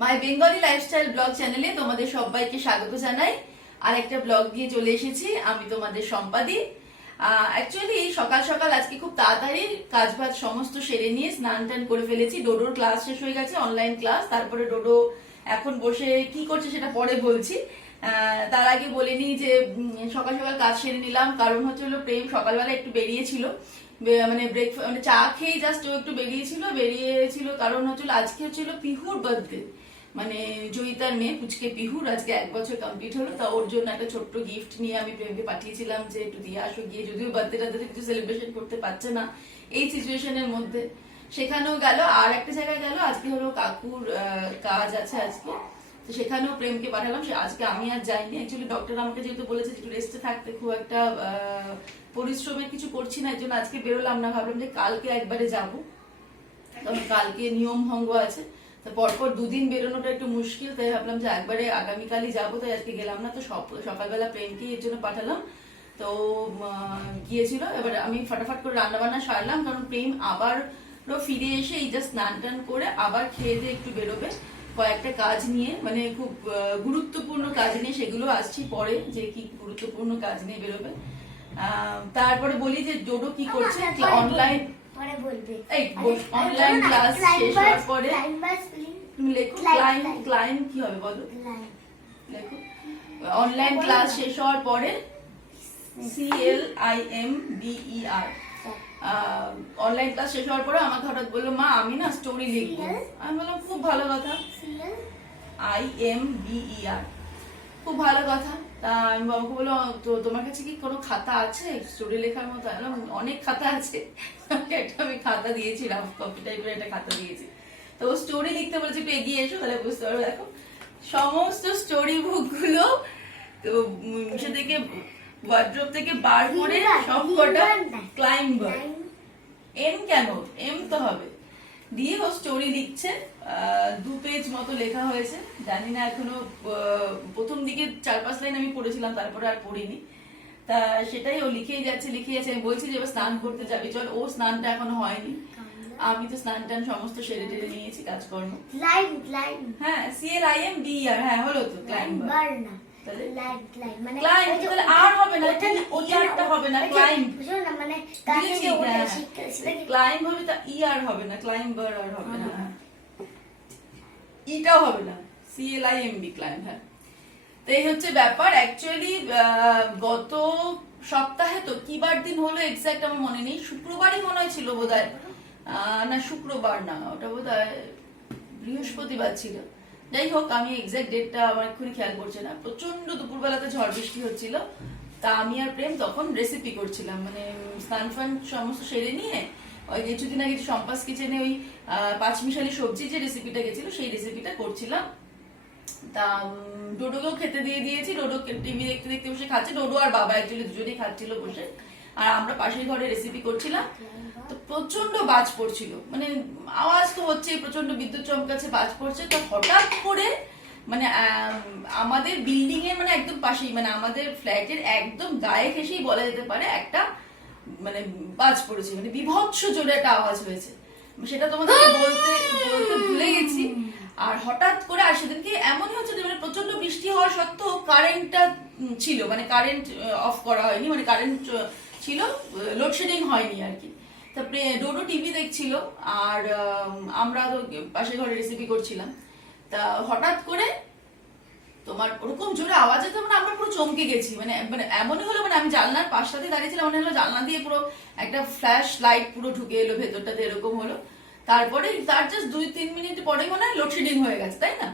মাই Bengali lifestyle blog চ্যানেলে তোমাদের সবাইকে স্বাগত জানাই। আর একটা ব্লগ দিয়ে চলে এসেছি আমি তোমাদের সম্পাদি। অ্যাকচুয়ালি সকাল সকাল আজকে খুব তাড়াতাড়ি কাজ বাজ সমস্ত সেরে নিয়ে স্নান টান করে ফেলেছি। ডোডোর ক্লাস শেষ হয়ে গেছে, অনলাইন ক্লাস। তারপরে ডোডো এখন বসে কি করছে সেটা পরে বলছি। তার আগে বলে নিই যে সকাল সকাল কাজ সেরে নিলাম, কারণ হচ্ছে হলো প্রেম সকালবেলা একটু বেরিয়েছিল, মানে ব্রেকফাস্ট মানে চা খেয়ে জাস্ট ও একটু বেরিয়েছিল কারণ হচ্ছিল আজকে হচ্ছিল পিহুর বার্থডে, মানে জয়িতার মেয়ে পুচকে পিহুর আজকে 1 বছর কমপ্লিট হলো। তা ওর জন্য একটা ছোট্ট গিফট নিয়ে আমি প্রেমকে পাঠিয়েছিলাম যে একটু দিয়ে আসো গিয়ে, যদিও বার্থডেটাতে কিছু সেলিব্রেশন করতে পারছে না এই সিচুয়েশনের মধ্যে, সেখানেও গেল। আর একটা জায়গায় গেল, আজকে হলো কাকুর কাজ আছে আজকে, তো সেখানেও প্রেমকে পাঠালাম। আজকে আমি আর যাইনি, অ্যাকচুয়ালি ডক্টর আমাকে যেহেতু বলেছে একটু রেস্টে থাকতে, খুব একটা পরিশ্রমের কিছু করছি না, এর জন্য আজকে বেরোলাম না। ভাবলাম যে কালকে একবারে যাবো, কারণ কালকে নিয়ম ভঙ্গ আছে, তো পরপর দুদিন বেরোনোটা একটু মুশকিল, তাই ভাবলাম যে একবারে আগামীকালই যাবো, তাই আজকে গেলাম না। তো সকালবেলা প্রেমকে এর জন্য পাঠালাম, তো গিয়েছিল। এবার আমি ফটাফট করে রান্না বান্না সারলাম, কারণ প্রেম আবার ফিরে এসে এই জাস্ট স্নান টান করে আবার খেয়ে দিয়ে একটু বেরোবে কয়েকটা কাজ নিয়ে, মানে খুব গুরুত্বপূর্ণ কাজ নিয়ে। সেগুলো আসছি পরে যে কি গুরুত্বপূর্ণ কাজ নিয়ে বেরোবে। তারপরে বলি যে ডোডো কি করছে, অনলাইন অনলাইন ক্লাস শেষ হওয়ার পরে তুমি লেখো ক্লাইম কি হবে বলো, লেখো অনলাইন ক্লাস শেষ হওয়ার পরে CLIMBER। অনলাইন ক্লাস শেষ হওয়ার পরে আমাকে হঠাৎ বললো, মা আমি না স্টোরি লিখবো। আমি বললাম খুব ভালো কথা, IMBER, খুব ভালো কথা। তা আমি বাবাকে বললো, তো তোমার কাছে কি কোনো খাতা আছে স্টোরি লেখার মতো? অনেক খাতা আছে। একটা আমি খাতা দিয়েছি, রাফ কপি টাইপের একটা খাতা দিয়েছি। তো ও স্টোরি লিখতে বলেছে, একটু এগিয়ে এসো তাহলে বুঝতে পারবে। দেখো সমস্ত স্টোরি বুক গুলো তো সে থেকে ওয়ার্ড্রোব থেকে বার করে সব কটা ক্লাইম্বার, এম কেন, এম তো হবে দিয়ে ও স্টোরি লিখছে। 2 পেজ মতো লেখা হয়েছে, জানি না এখনো, প্রথম দিকে 4-5 লাইন আমি পড়েছিলাম, তারপরে আর পড়িনি। তা সেটাই ও লিখেই যাচ্ছে। আমি বলছি যে এবার স্নান করতে যাবি চল, ও স্নানটা এখনো হয়নি, আমি তো স্নান টান সমস্ত সেরে টেরে নিয়েছি কাজকর্ম। হ্যাঁ CLIMBER, হ্যাঁ হলো তো ক্লাইম্বার। আর হবে না, ইয়ারটা হবে না, ক্লাইম্ব মানে ক্লাইম্ব হবে, তা ইয়ার হবে না, ক্লাইম্বার আর হবে না, ইটাও হবে না, CLIMB ক্লাইম্ব। হ্যাঁ, তো এই হচ্ছে ব্যাপার। অ্যাকচুয়ালি গত সপ্তাহে তো কি বার দিন হলো এক্সাক্ট আমার মনে নেই, শুক্রবারই মনে হয় ছিল বোধহয়, না শুক্রবার না, ওটা বোধহয় বৃহস্পতিবার ছিল। যাই হোক, আমি এক্সাক্ট ডেটটা আমার এক্ষুনি খেয়াল করছে না। প্রচন্ড দুপুরবেলাতে ঝড় বৃষ্টি হচ্ছিল, তা আমি আর প্রেম তখন রেসিপি করছিলাম, মানে স্নান ফান সমস্ত সেরে নিয়ে ওই কিছুদিন আগে সম্পাস কিচেনে ওই 5 মিশালি সবজি যে রেসিপিটা গেছিল সেই রেসিপিটা করছিলাম। তা ডোডোকেও খেতে দিয়ে দিয়েছি, ডোডো টিভি দেখতে দেখতে বসে খাচ্ছে। ডোডো আর বাবা অ্যাকচুয়ালি দুজনেই খাচ্ছিল বসে, আর আমরা পাশের ঘরে রেসিপি করছিলাম। তো প্রচন্ড বাজ পড়ছিল, মানে আওয়াজ তো হচ্ছে, প্রচন্ড বিদ্যুৎ চমকাচ্ছে, বাজ পড়ছে। তো হঠাৎ করে মানে আমাদের বিল্ডিং এর মানে একদম পাশেই, মানে আমাদের ফ্ল্যাটের একদম গায়ে ঘেঁষেই বলা যেতে পারে একটা মানে বাজ পড়েছে, মানে বিভৎস জোরে একটা আওয়াজ হয়েছে, সেটা তোমাদের বলতে ভুলে গেছি। আর হঠাৎ করে, আর সেদিনকে এমনই হচ্ছে যে মানে প্রচন্ড বৃষ্টি হওয়া সত্ত্বেও কারেন্টটা ছিল, মানে কারেন্ট অফ করা হয়নি, মানে কারেন্ট ছিল, লোডশেডিং হয়নি আর কি। তারপরে ডোডো টিভি দেখছিল আর আমরা পাশের ঘরে রেসিপি করছিলাম। তা হঠাৎ করে তোমার ওরকম জোরে আওয়াজে তো মানে আমরা পুরো চমকে গেছি, মানে মানে এমনই হলো, মানে আমি জানলার পাশটাতে দাঁড়িয়েছিলাম, মনে হলো জানলা দিয়ে পুরো একটা ফ্ল্যাশ লাইট পুরো ঢুকে এলো ভেতরটাতে, এরকম হলো। তারপরে তার জাস্ট 2-3 মিনিট পরেই মনে হয় লোডশেডিং হয়ে গেছে, তাই না?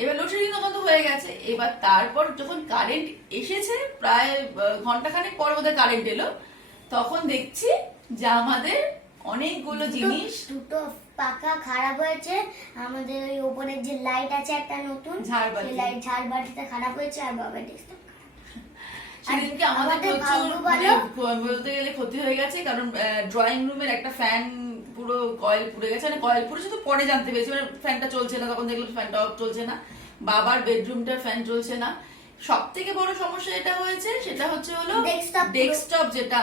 এবার লোডশেডিং তখন তো হয়ে গেছে। এবার তারপর যখন কারেন্ট এসেছে, প্রায় ঘন্টাখানেক পর বোধহয় কারেন্ট এলো, তখন দেখছি যে আমাদের অনেকগুলো জিনিস, দুটো পাখা খারাপ হয়েছে, আমাদের ওই উপরের যে লাইট আছে একটা নতুন সেই লাইট ঝাড়বাতিটা খারাপ হয়েছে, আর বাবার ডেস্কটপ সেদিনকে আমাদের প্রচুর মানে বলতে গেলে ক্ষতি হয়ে গেছে, কারণ ড্রয়িং রুমের একটা ফ্যান পুরো কয়েল পুড়ে গেছে, মানে কয়েল পুড়েছে তো পরে জানতে পেরেছি, মানে ফ্যানটা চলছে না, তখন দেখলাম ফ্যানটা অফ চলছে না, বাবার বেডরুমটার ফ্যান চলছে না। সব থেকে বড় সমস্যা এটা হয়েছে, সেটা হচ্ছে হলো ডেস্কটপ, যেটা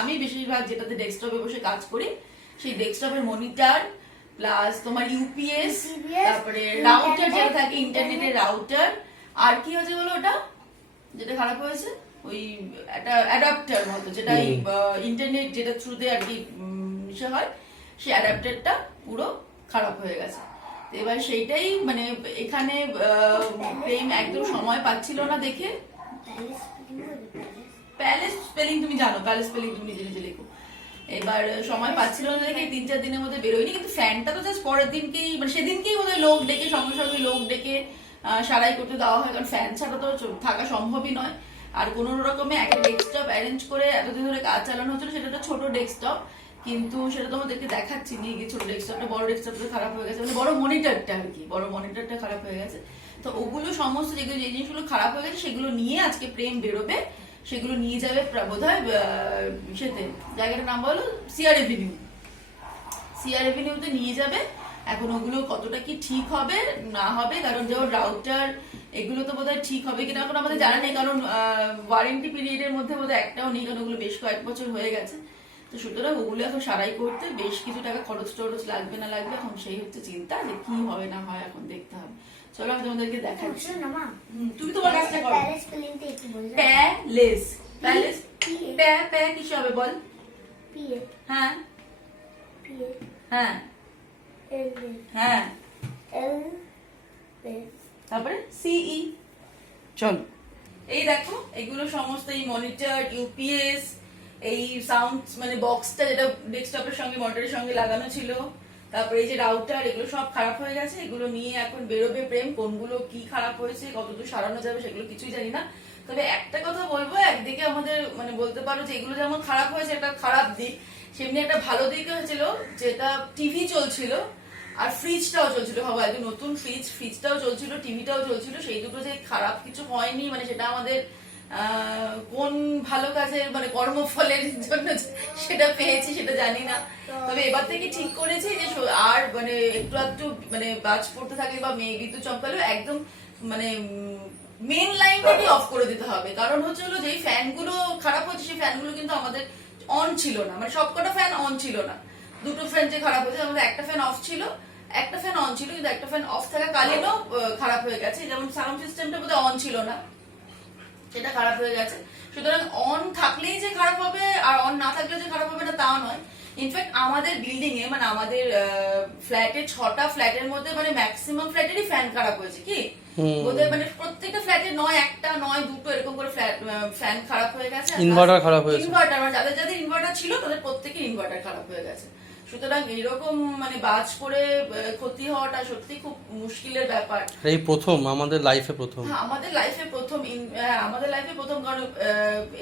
আমি বেশিরভাগ যেটাতে ডেস্কটপে বসে কাজ করি, সেই ডেস্কটপের মনিটর প্লাস তোমার ইউপিএস, UPS, তারপরে রাউটার যেটা থাকে internet, ইন্টারনেটের রাউটার, আর কি হয়েছে বলো ওটা যেটা খারাপ হয়েছে, ওই একটা অ্যাডাপ্টার মতো যেটা ইন্টারনেট যেটা থ্রুতে আর কি ইসে হয়, সেই অ্যাডাপ্টারটা পুরো খারাপ হয়ে গেছে। তো এবার সেইটাই মানে এখানে প্রেম একদম সময় পাচ্ছিল না দেখে। প্যালেস স্পেলিং তুমি জানো, প্যালেস স্পেলিং তুমি নিজে নিজে লেখো। এবার সময় পাচ্ছিল না দেখে 3-4 দিনের মধ্যে বেরোয়নি, কিন্তু ফ্যানটা তো জাস্ট পরের দিনকেই মানে সেদিনকেই বোধহয় লোক ডেকে সঙ্গে সঙ্গে লোক ডেকে সারাই করতে দেওয়া হয়, কারণ ফ্যান ছাড়া তো থাকা সম্ভবই নয়। আর কোনো রকমে একটা ডেস্কটপ অ্যারেঞ্জ করে এতদিন ধরে কাজ চালানো হচ্ছিল, সেটা একটা ছোট ডেস্কটপ, কিন্তু সেটা তোমাদেরকে দেখাচ্ছি নিয়ে গিয়ে ছোট ডেস্কটপটা, বড় ডেস্কটপটা খারাপ হয়ে গেছে, মানে বড় মনিটরটা আর কি, বড় মনিটরটা খারাপ হয়ে গেছে। তো ওগুলো সমস্ত যেগুলো যে জিনিসগুলো খারাপ হয়ে গেছে সেগুলো নিয়ে আজকে প্রেম বেরোবে, সেগুলো নিয়ে যাবে বোধহয় সেতে, জায়গাটার নাম বলো সিআর এভিনিউ, সিআর এভিনিউতে নিয়ে যাবে। এখন ওগুলো কতটা কি ঠিক হবে না হবে, কারণ যেমন রাউটার এগুলো তো বোধহয় ঠিক হবে কিনা এখন আমাদের জানা নেই, কারণ ওয়ারেন্টি পিরিয়ডের মধ্যে বোধহয় একটাও নেই, কারণ ওগুলো বেশ কয়েক বছর হয়ে গেছে। তো সুতরাং ওগুলো এখন সারাই করতে বেশ কিছু টাকা খরচ টরচ লাগবে না লাগবে, এখন সেই হচ্ছে চিন্তা যে কি হবে না হয়, এখন দেখতে হবে। চলো আমি তোমাদেরকে দেখাচ্ছি, তুমি তোমার কাজটা করো। প্যালেস, প্যালেস প্যা কিসে হবে বল? হ্যাঁ হ্যাঁ হ্যাঁ, তারপরে সিই। চল এই দেখো এগুলো সমস্ত, এই মনিটর, ইউপিএস, এই সাউন্ড মানে বক্সটা যেটা ডেস্কটপের সঙ্গে মনিটরের সঙ্গে লাগানো ছিল, তারপরে এই যে রাউটার, এগুলো সব খারাপ হয়ে গেছে। এগুলো নিয়ে এখন বেরোবে প্রেম, কোনগুলো কি খারাপ হয়েছে কতদূর সারানো যাবে সেগুলো কিছুই জানি না। তবে একটা কথা বলবো, একদিকে আমাদের মানে বলতে পারো যে এগুলো যেমন খারাপ হয়েছে একটা খারাপ দিক, সেমনি একটা ভালো দিক হয়েছিল, যেটা টিভি চলছিল আর ফ্রিজটাও চলছিল। ভাবো একদম নতুন ফ্রিজটাও চলছিল, টিভিটাও চলছিল, সেই দুটো যে খারাপ কিছু হয়নি, মানে সেটা আমাদের কোন ভালো কাজের মানে কর্মফলের জন্য সেটা পেয়েছি সেটা জানি না। তবে এবার থেকে ঠিক করেছি যে আর মানে একটু একটু মানে বাজ পড়তে থাকলে বা মেঘ বিদ্যুৎ চমকালেও একদম মানে মেন লাইনটাকে অফ করে দিতে হবে। কারণ হচ্ছে হলো যে ফ্যানগুলো খারাপ হচ্ছে, সেই ফ্যানগুলো কিন্তু আমাদের অন ছিল না, মানে সবকটা ফ্যান অন ছিল না। দুটো ফ্যান যে খারাপ হয়েছে, আমাদের একটা ফ্যান অফ ছিল, একটা ফ্যান অন ছিল, কিন্তু একটা ফ্যান অফ থাকা কালীনও খারাপ হয়ে গেছে। যেমন সাউন্ড সিস্টেমটা বোধহয় অন ছিল না, সেটা খারাপ হয়ে গেছে। সুতরাং অন থাকলেই যে খারাপ হবে আর অন না থাকলে যে খারাপ হবে না তা নয়। ইনফ্যাক্ট আমাদের বিল্ডিং এ মানে আমাদের ফ্ল্যাটে 6টা ফ্ল্যাটের মধ্যে মানে ম্যাক্সিমাম ফ্ল্যাটেরই ফ্যান খারাপ হয়েছে। কি ওদের মানে প্রত্যেকটা ফ্ল্যাটে নয় একটা নয় দুটো এরকম করে ফ্যান খারাপ হয়ে গেছে, ইনভার্টার খারাপ হয়েছে। ইনভার্টার মানে যাদের যাদের ইনভার্টার ছিল তাদের প্রত্যেকের ইনভার্টার খারাপ হয়ে গেছে। সুতরাং এরকম মানে বাজ করে ক্ষতি হওয়াটা সত্যি খুব মুশকিলের ব্যাপার। এই প্রথম আমাদের লাইফে প্রথম, আমাদের লাইফে প্রথম, আমাদের লাইফে প্রথম, কারণ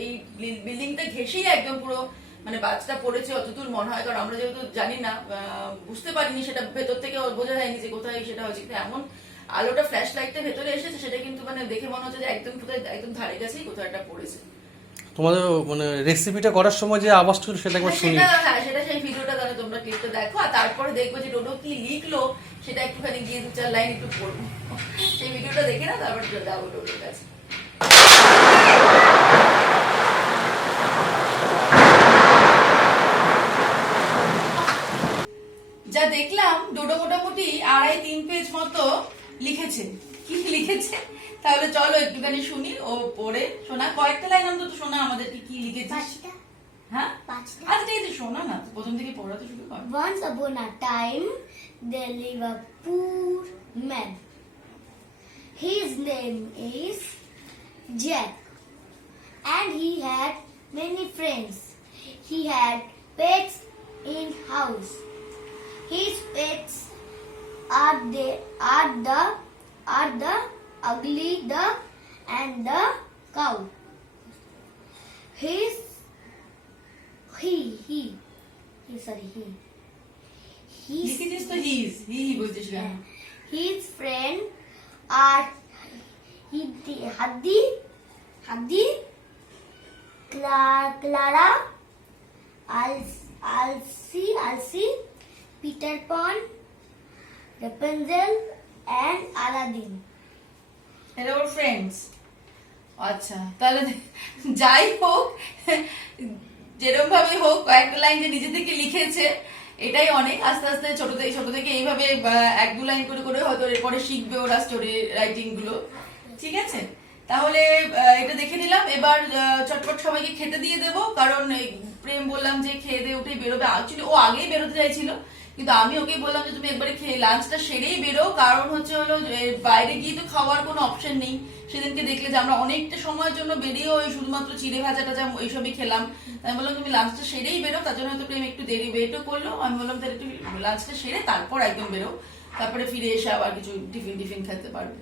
এই বিল্ডিংটা ঘেঁষেই একদম পুরো মানে বাজটা পড়েছে অতদূর মনে হয়, কারণ আমরা যেহেতু জানি না বুঝতে পারিনি, সেটা ভেতর থেকে বোঝা যায়নি যে কোথায় সেটা হয়েছে, কিন্তু এমন আলোটা ফ্ল্যাশ লাইটটা ভেতরে এসেছে সেটা কিন্তু মানে দেখে মনে হচ্ছে যে একদম কোথায় একদম ধারে কাছেই কোথাও একটা পড়েছে। তোমাদের মানে রেসিপিটা করার সময় যে আওয়াজ ছিল সেটা একবার শুনি। হ্যাঁ সেটা সেই ভিডিওটা তাহলে তোমরা ক্লিপটা দেখো, আর তারপরে দেখবো যে ডোডো কি লিখলো সেটা একটুখানি গিয়ে 2-4 লাইন একটু পড়বো, সেই ভিডিওটা দেখে না তারপর যাবো ডোডোর কাছে। যা দেখলাম ডোডো মোটামুটি 2.5-3 পেজ মতো লিখেছে। কি লিখেছে তাহলে চলো একটুখানি শুনি, ও পড়ে শোনা কয়েকটা লাইন অন্তত শোনা আমাদেরকে কি লিখেছিস। হ্যাঁ আচ্ছা ঠিক আছে শোনা না, প্রথম থেকে পড়াতে শুরু কর। Once upon a time there lived a poor man. His name is Jack, and he had many friends. He had pets in house. His pets are the ugly duck and the cow. He লিখেছিস তো হি বলছিস কেন? His friend are Haddi, Clara, Alcy, Peter Pan, Rapunzel, and Aladdin. এরা ওর friends. আচ্ছা তাহলে যাই হোক যেরকম ভাবে হোক কয়েকটা লাইন যে নিজে থেকে লিখেছে এটাই অনেক। আস্তে আস্তে ছোট থেকে এইভাবে 1-2 লাইন করে করে হয়তো এরপরে শিখবে ওরা স্টোরি রাইটিং গুলো। ঠিক আছে, তাহলে এটা দেখে নিলাম। এবার চটপট সবাইকে খেতে দিয়ে দেবো, কারণ প্রেম বললাম যে খেয়ে দিয়ে উঠেই বেরোবে। অ্যাকচুয়ালি ও আগেই বেরোতে চাইছিল, কিন্তু আমি ওকে বললাম যে তুমি একবারে খেয়ে লাঞ্চটা সেরেই বেরো, কারণ হলো বাইরে গিয়ে তো খাওয়ার কোনো অপশন নেই। সেদিনকে দেখলে যে আমরা অনেকটা সময়ের জন্য বেরিয়ে ওই শুধুমাত্র চিড়ে ভাজা টাজা এইসবই খেলাম। আমি বললাম তুমি লাঞ্চটা সেরেই বেরো, তার জন্য হয়তো প্রেম একটু দেরি ওয়েটও করলো। আমি বললাম তাহলে একটু লাঞ্চটা সেরে তারপর একদম বেরো, তারপরে ফিরে এসে আবার কিছু টিফিন খেতে পারবে।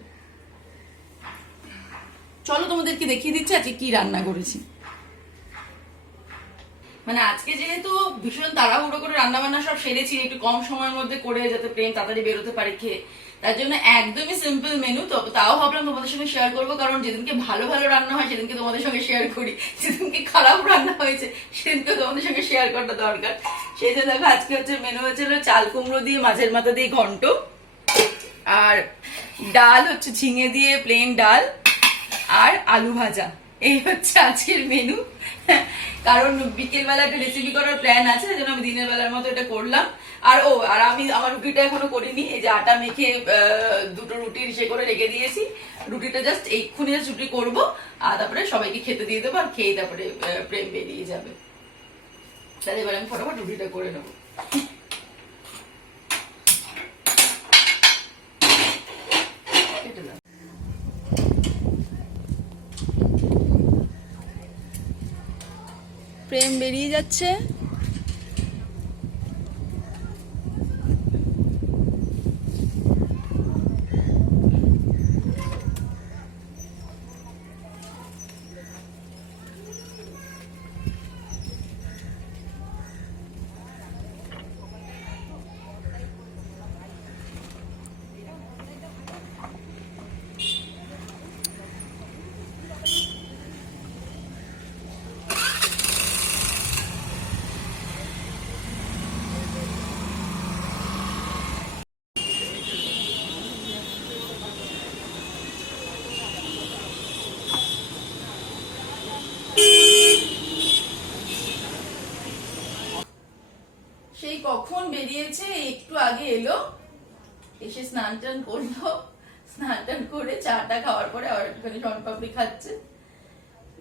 চলো তোমাদেরকে দেখিয়ে দিচ্ছি আজকে কি রান্না করেছি। মানে আজকে যেহেতু ভীষণ তাড়াহুড়ো করে রান্না বান্না সব সেরেছি একটু কম সময়ের মধ্যে করে, যাতে প্রেম তাড়াতাড়ি বেরোতে পারে খেয়ে, তার জন্য একদমই সিম্পল মেনু। তো তাও ভাবলাম তোমাদের সঙ্গে শেয়ার করবো, কারণ যেদিনকে ভালো ভালো রান্না হয় সেদিনকে তোমাদের সঙ্গে শেয়ার করি, যেদিনকে খারাপ রান্না হয়েছে সেদিনকে তোমাদের সঙ্গে শেয়ার করাটা দরকার। সেই জন্য দেখো আজকে মেনু হচ্ছিল চাল কুমড়ো দিয়ে মাছের মাথা দিয়ে ঘন্ট, আর ডাল হচ্ছে ঝিঙে দিয়ে প্লেন ডাল, আর আলু ভাজা। এই হচ্ছে আজকের মেনু। কারণ বিকেল বেলা একটা রেসিপি করার প্ল্যান আছে, সেজন্য আমি দিনের বেলার মতো এটা করলাম। আর আমি আমার রুটিটা এখনো করিনি, এই যে আটা মেখে 2টো রুটি সে করে রেখে দিয়েছি। রুটিটা জাস্ট এইক্ষুনি রুটি করবো, আর তারপরে সবাইকে খেতে দিয়ে দেবো, আর খেয়ে তারপরে প্রেম বেরিয়ে যাবে। তাহলে এবার আমি ফটাফট রুটিটা করে নেবো। প্রেম বেরিয়ে যাচ্ছে। সেই কখন বেরিয়েছে, একটু আগে এলো, এসে স্নান টান করলো, স্নান টান করে চাটা খাওয়ার পরে আবার একটুখানি শনপাপড়ি খাচ্ছে।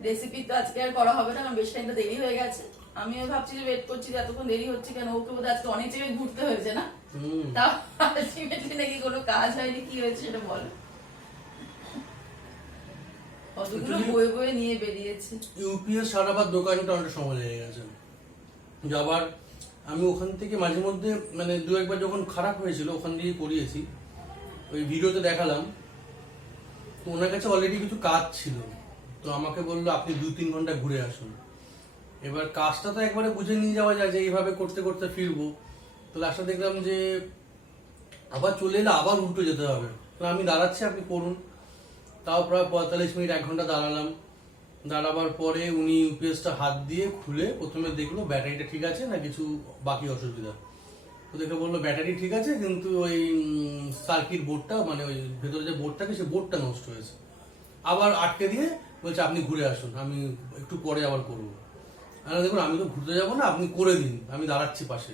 রেসিপি তো আজকে আর করা হবে না, কারণ বেশ টাইমটা দেরি হয়ে গেছে। আমিও ভাবছি যে ওয়েট করছি যে এতক্ষণ দেরি হচ্ছে কেন, ওকে বোধহয় আজকে অনেক জায়গায় ঘুরতে হয়েছে না, তা আলটিমেটলি নাকি কোনো কাজ হয়নি। কি হয়েছে সেটা বলো। কতগুলো বয়ে নিয়ে বেরিয়েছে। ইউপিএস সারাবার দোকানটা অনেক সময় লেগে গেছে। আবার আমি ওখান থেকে মাঝে মধ্যে মানে 2-1বার যখন খারাপ হয়েছিল ওখান দিয়ে করিয়েছি, ওই ভিডিওতে দেখালাম। তো ওনার কাছে অলরেডি কিছু কাজ ছিল, তো আমাকে বললো আপনি 2-3 ঘন্টা ঘুরে আসুন। এবার কাজটা তো একবারে বুঝে নিয়ে যাওয়া যায় যে এইভাবে করতে করতে ফিরবো। তো লাস্টে দেখলাম যে আবার চলে এলে আবার উল্টো যেতে হবে। তো আমি দাঁড়াচ্ছি, আপনি করুন। তাও প্রায় 45 মিনিট 1 ঘন্টা দাঁড়ালাম। দাঁড়াবার পরে উনি ইউপিএসটা হাত দিয়ে খুলে প্রথমে দেখলো ব্যাটারিটা ঠিক আছে না কিছু বাকি অসুবিধা। তো দেখে বললো ব্যাটারি ঠিক আছে, কিন্তু ওই সার্কিট বোর্ডটা মানে ওই ভেতরে যে বোর্ডটাকে সেই বোর্ডটা নষ্ট হয়েছে। আবার আটকে দিয়ে বলছে আপনি ঘুরে আসুন, আমি একটু পরে আবার করবো। দেখুন আমি তো ঘুরতে যাবো না, আপনি করে দিন, আমি দাঁড়াচ্ছি পাশে।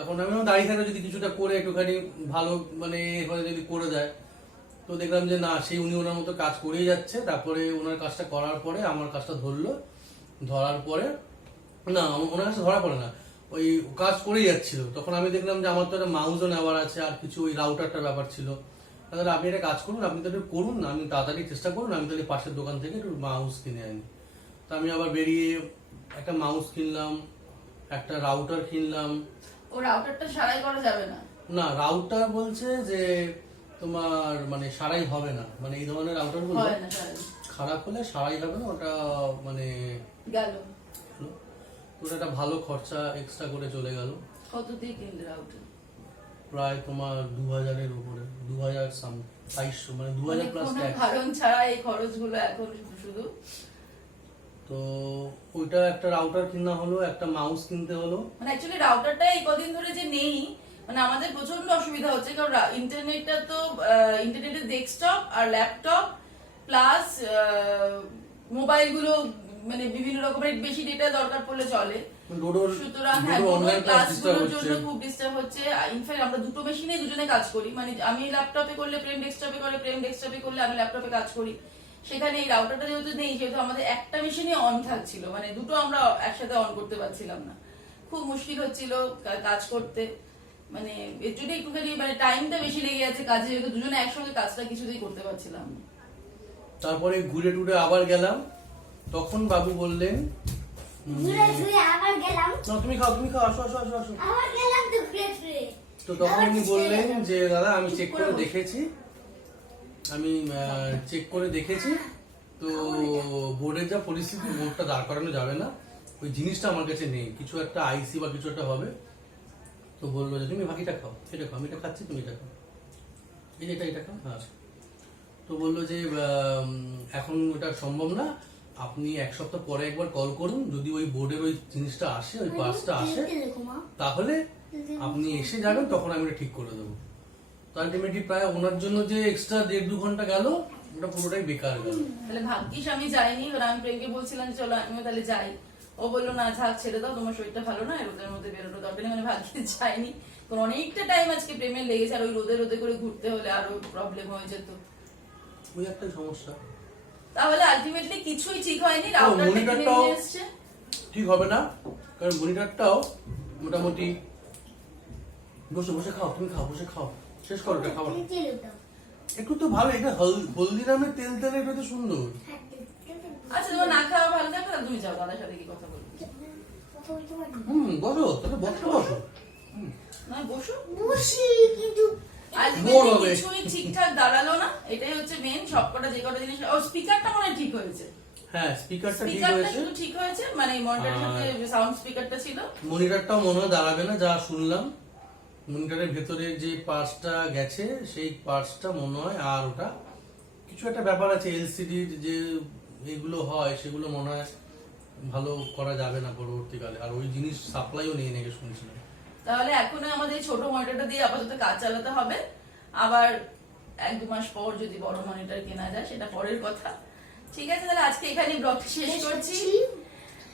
এখন আমি দাঁড়িয়ে থাকলে যদি কিছুটা করে একটুখানি ভালো মানে যদি করে দেয়। তো দেখলাম যে না, সেই উনি ওনার মতো কাজ করেই যাচ্ছে। তারপরে ওনার কাজটা করার পরে আমার কাজটা ধরলো, ধরার পরে না ওনার কাছে ধরা পড়ে না, ওই কাজ করেই যাচ্ছিল। তখন আমি দেখলাম যে আমার তো একটা মাউসও নেওয়ার আছে, আর কিছু ওই রাউটারটার ব্যাপার ছিল। তাহলে আপনি একটা কাজ করুন, আপনি তো একটু করুন, আমি তাড়াতাড়ি চেষ্টা করুন, আমি তাহলে পাশের দোকান থেকে একটু মাউস কিনে আনি। তো আমি আবার বেরিয়ে একটা মাউস কিনলাম, একটা রাউটার কিনলাম। ও রাউটারটা সারাই করা যাবে না? না, রাউটার বলছে যে তোমার মানে সারাই হবে না, মানে এই ধরনের রাউটার গুলো খারাপ হলে সারাই হবে না, ওটা মানে গেল। ওটা একটা ভালো খরচা এক্সট্রা করে চলে গেল। কত দিয়ে কিনলে রাউটার? প্রায় তোমার 2000-এর উপরে, 2200 মানে 2000 প্লাস ট্যাক্স। কারণ ছাড়া এই খরচগুলো এখন শুধু। তো ওইটা একটা রাউটার কিনা হলো, একটা মাউস কিনতে হলো। মানে অ্যাকচুয়ালি রাউটারটা এই কদিন ধরে যে নেই, মানে আমাদের প্রচন্ড অসুবিধা হচ্ছে, কারণ ইন্টারনেটটা তো ইন্টারনেটের ডেস্কটপ আর ল্যাপটপ প্লাস মোবাইল গুলো মানে বিভিন্ন রকমের বেশি ডেটা দরকার পড়লে চলে। সুতরাং হ্যাঁ ক্লাসগুলোর জন্য খুব ডিস্টার্ব হচ্ছে। ইনফ্যাক্ট আমরা দুটো মেশিনে দুজনে কাজ করি, মানে আমি ল্যাপটপে করলে প্রেম ডেস্কটপে করে, প্রেম ডেস্কটপে করলে আমি ল্যাপটপে কাজ করি। সেখানে এই রাউটারটা যেহেতু নেই, সেহেতু আমাদের একটা মেশিনে অন থাকছিল, মানে দুটো আমরা একসাথে অন করতে পারছিলাম না, খুব মুশকিল হচ্ছিল কাজ করতে। মানে এর জন্য একটুখানি মানে টাইমটা বেশি লেগে যাচ্ছে কাজে, যেহেতু দুজনে একসঙ্গে কাজটা কিছুতেই করতে পারছিলাম না। তারপরে ঘুরে টুরে আবার গেলাম, তখন বাবু বললেন আবার গেলাম, তুমি খাও আসো আসো আসো আসো। আবার গেলাম তো ঘুরে ফিরে। তো তখন উনি বললেন যে দাদা আমি চেক করে দেখেছি, তো বোর্ডের যা পরিস্থিতি, বোর্ডটা দাঁড় করানো যাবে না, ওই জিনিসটা আমার কাছে নেই, কিছু একটা আইসি বা কিছু একটা হবে। তো বললো যে তুমি বাকিটা খাও, এটা খাও, আমি এটা খাচ্ছি, তুমি এটা খাও, এই যে এটা খাও। হ্যাঁ, তো বললো যে এখন ওটা সম্ভব না, আপনি এক সপ্তাহ পরে একবার কল করুন, যদি ওই বোর্ডের ওই জিনিসটা আসে, ওই পার্টসটা আসে, তাহলে আপনি এসে যাবেন, তখন আমি ওটা ঠিক করে দেবো। তো আলটিমেটলি প্রায় ওনার জন্য যে এক্সট্রা 1.5-2 ঘন্টা গেল, ওটা পুরোটাই বেকার গেল। তাহলে ভাগ্যিস আমি যাইনি, ওরা আমি প্রেমকে বলছিলাম যে চলো আমিও তাহলে যাই, ও বললো না থাক ছেড়ে দাও, তোমার শরীরটা ভালো না, রোদের মধ্যে বেরোনো দরকার নেই, মানে ভাগ্যিস যাইনি, কারণ অনেকটা টাইম আজকে প্রেমে লেগেছে, আর ওই রোদে করে ঘুরতে হলে আরো প্রবলেম হয়ে যেত, ওই একটা সমস্যা। তাহলে আলটিমেটলি কিছুই ঠিক হয়নি, রাউটারটা কিনে এসেছে, ঠিক হবে না, কারণ মনিটরটাও মোটামুটি বসে খাও, তুমি খাও, বসে খাও, শেষ করো এটা খাবার। একটু তো ভালো, এটা হলদিরামের তেল এটা তো সুন্দর। আচ্ছা তোমার না খাওয়া ভালো থাকে, তুমি যাও দাদার সাথে কি কথা বলবো। বসো, তাহলে বসো। না বসো, বসি কিন্তু কিছুই ঠিকঠাক দাঁড়ালো না, এটাই হচ্ছে মেন। সবকটা যে কটা জিনিস, ও স্পিকারটা মনে হয় ঠিক হয়েছে, হ্যাঁ স্পিকারটা ঠিক হয়েছে, মানে মনিটরের সাথে সাউন্ড স্পিকারটা ছিল, মনিটরটাও মনে হয় দাঁড়াবে না, যা শুনলাম মনিটরের ভেতরে যে পার্টসটা গেছে, সেই পার্টসটা মনে হয়, আর ওটা কিছু একটা ব্যাপার আছে, এলসিডির যে এগুলো হয় সেগুলো মনে হয় ভালো করা যাবে না পরবর্তীকালে, আর ওই জিনিস সাপ্লাইও নেই নাকি শুনছিলাম। তাহলে এখনো আমাদের ছোট মনিটরটা দিয়ে আপাতত কাজ চালাতে হবে, আবার 1-2 মাস পর যদি বড় মনিটর কেনা যায় সেটা পরের কথা। ঠিক আছে, তাহলে আজকে এখানে ব্লগটা শেষ করছি।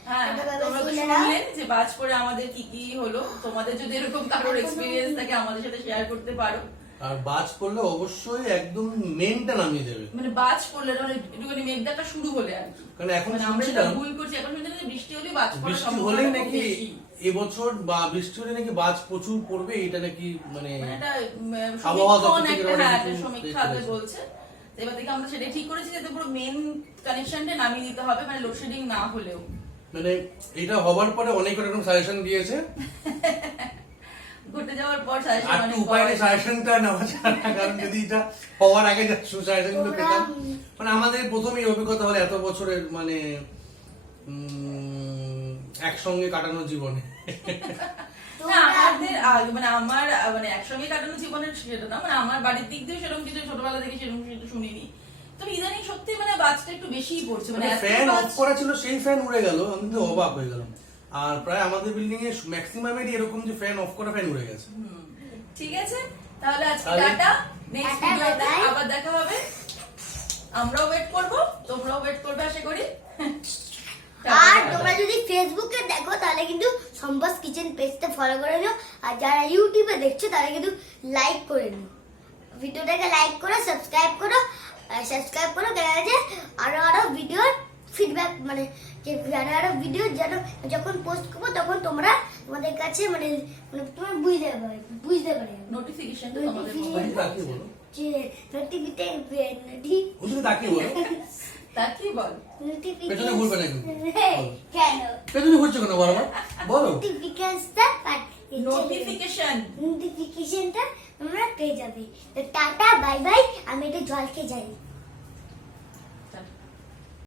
হ্যাঁ, তোমরা তো শুনলে যে বাজ পড়ে আমাদের কি কি হলো, তোমাদের যদি এরকম কারোর এক্সপেরিয়েন্স থাকে আমাদের সাথে শেয়ার করতে পারো। আর বাজ পড়লে অবশ্যই একদম মেনটা নামিয়ে দেবে, মানে বাজ পড়লে মানে একটুখানি মেঘটা শুরু হলে আর কি, কারণ এখন আমরা যেটা ভুল করছি, এখন শুনছি বৃষ্টি হলে বাজ পড়ার বৃষ্টি হলেই নাকি এবছর বা বৃষ্টি হলে নাকি বাজ প্রচুর পড়বে, এটা নাকি মানে সমীক্ষা বলছে। এবার থেকে আমরা সেটাই ঠিক করেছি, যাতে পুরো মেন কানেকশনটা নামিয়ে দিতে হবে, মানে লোডশেডিং না হলেও। মানে এটা হবার পরে অনেক রকম সাজেশন দিয়েছে, ঘটে যাওয়ার পর সাজেশন আর উপায় নেই সাজেশনটা নেওয়া যায় না, কারণ যদি এটা হওয়ার আগে যা সাজেশন গুলো পেতাম, মানে আমাদের প্রথমেই অভিজ্ঞতা হলো এত বছরের মানে একসঙ্গে কাটানো জীবনে। মানে আমার মানে একসঙ্গে কাটানো জীবনের সেটা না, মানে আমার বাড়ির দিক দিয়ে সেরকম কিছু ছোটবেলা থেকে সেরকম কিছু শুনিনি, তবে ইদানিং সত্যি মানে বাজটা একটু বেশিই পড়ছে, মানে ফ্যান অফ করা ছিল, সেই ফ্যান উড়ে গেল, আমি তো অবাক হয়ে গেলাম। আর প্রায় আমাদের বিল্ডিং এ ম্যাক্সিমামেরই এরকম যে ফ্যান অফ করা ফ্যান উড়ে গেছে। ঠিক আছে, তাহলে আজকে টাটা, নেক্সট ভিডিওতে আবার দেখা হবে, আমরাও ওয়েট করব, তোমরাও ওয়েট করবে আশা করি। আর তোমরা যদি ফেসবুকে দেখো তাহলে কিন্তু সম্বাস কিচেন পেজটা ফলো করে নিও, আর যারা ইউটিউবে দেখছো তারা কিন্তু লাইক করে নিও, ভিডিওটাকে লাইক করো, সাবস্ক্রাইব করো কেন আছে আরো ভিডিওর ফিডব্যাক, মানে যে আরো ভিডিও যেন যখন পোস্ট করবো তখন তোমাদের কাছে মানে তোমরা বুঝতে পারে নোটিফিকেশন তাকিয়ে বল পেছনে ঘুরবে না কিন্তু, কেন পেছনে ঘুরছো কেন বারবার বলো, নোটিফিকেশনটা তোমরা পেয়ে যাবে। টাটা বাই বাই, আমি একটু জল খেয়ে যাই।